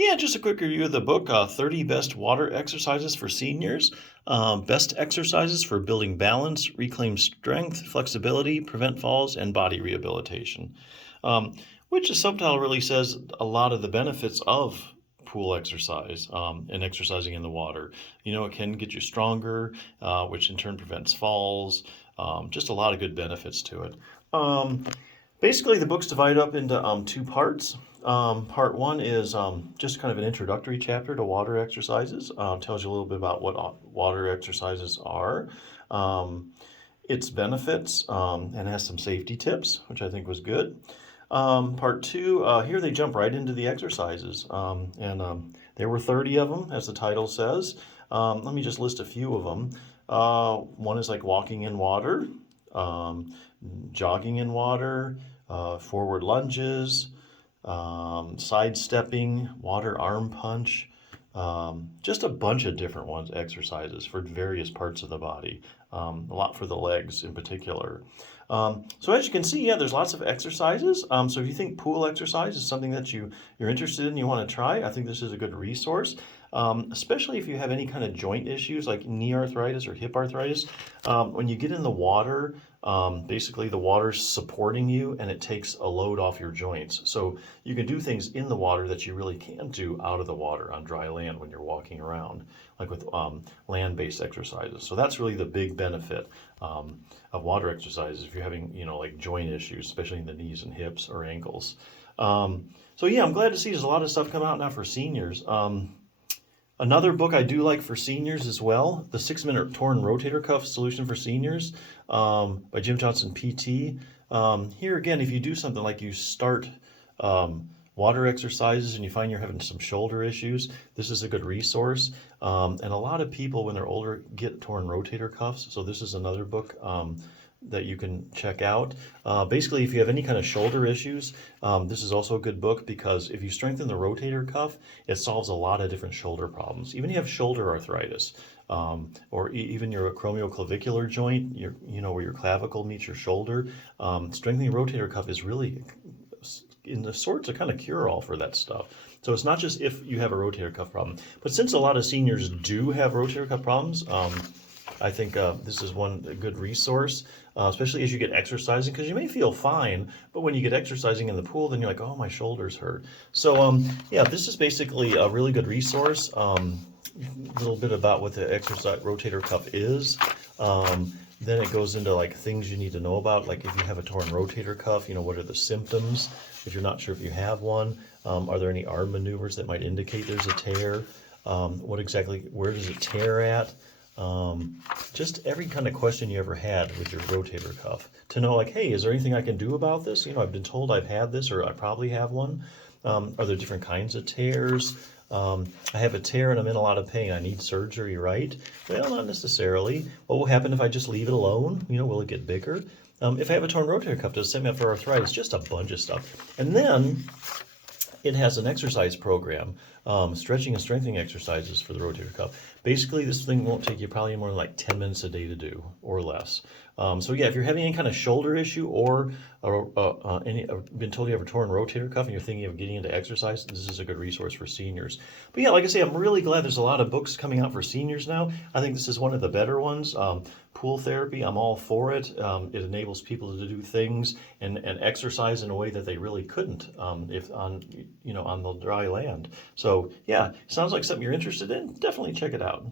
Yeah, just a quick review of the book, 30 Best Water Exercises for Seniors. Best exercises for building balance, reclaim strength, flexibility, prevent falls, and body rehabilitation. Um, which the subtitle really says a lot of the benefits of pool exercise and exercising in the water. You know, it can get you stronger, which in turn prevents falls. Just a lot of good benefits to it. Um, Basically, the book's divided up into two parts. Part one is just kind of an introductory chapter to water exercises. Tells you a little bit about what water exercises are, um, its benefits, and has some safety tips, which I think was good. Part two, here they jump right into the exercises, and there were 30 of them, as the title says. Let me just list a few of them. One is like walking in water, um, jogging in water, forward lunges, sidestepping, water arm punch, just a bunch of different ones, exercises for various parts of the body, a lot for the legs in particular. So as you can see, yeah, there's lots of exercises. So if you think pool exercise is something that you're interested in, you want to try, I think this is a good resource. Especially if you have any kind of joint issues like knee arthritis or hip arthritis. When you get in the water, basically the water's supporting you and it takes a load off your joints. So you can do things in the water that you really can't do out of the water on dry land when you're walking around, like with land-based exercises. So that's really the big benefit of water exercises if you're having, like joint issues, especially in the knees and hips or ankles. So yeah, I'm glad to see there's a lot of stuff coming out now for seniors. Another book I do like for seniors as well, The 6-Minute Torn Rotator Cuff Solution for Seniors by Jim Johnson, PT. Here again, if you do something like you start water exercises and you find you're having some shoulder issues, this is a good resource. And a lot of people, when they're older, get torn rotator cuffs. So this is another book that you can check out. Basically, if you have any kind of shoulder issues, this is also a good book because if you strengthen the rotator cuff, it solves a lot of different shoulder problems. Even if you have shoulder arthritis, or even your acromioclavicular joint, where your clavicle meets your shoulder, strengthening the rotator cuff is really in the sorts of kind of cure-all for that stuff. So it's not just if you have a rotator cuff problem, but since a lot of seniors do have rotator cuff problems, I think this is one good resource, especially as you get exercising, because you may feel fine, but when you get exercising in the pool, then you're like, oh, my shoulders hurt. So yeah, this is basically a really good resource. A little bit about what the exercise rotator cuff is. Then it goes into like things you need to know about, like if you have a torn rotator cuff, what are the symptoms if you're not sure if you have one? Are there any arm maneuvers that might indicate there's a tear? Where does it tear at? Just every kind of question you ever had with your rotator cuff to know, like, hey, is there anything I can do about this? I've been told I've had this or I probably have one. Are there different kinds of tears? I have a tear and I'm in a lot of pain. I need surgery, right? Well, not necessarily. What will happen if I just leave it alone? Will it get bigger? If I have a torn rotator cuff, does it set me up for arthritis? Just a bunch of stuff. And then it has an exercise program, stretching and strengthening exercises for the rotator cuff. Basically, this thing won't take you probably more than like 10 minutes a day to do or less. So yeah, if you're having any kind of shoulder issue or been told you have a torn rotator cuff and you're thinking of getting into exercise, this is a good resource for seniors. But yeah, like I say, I'm really glad there's a lot of books coming out for seniors now. I think this is one of the better ones. Pool therapy, I'm all for it. It enables people to do things and exercise in a way that they really couldn't if on the dry land. So yeah, sounds like something you're interested in. Definitely check it out.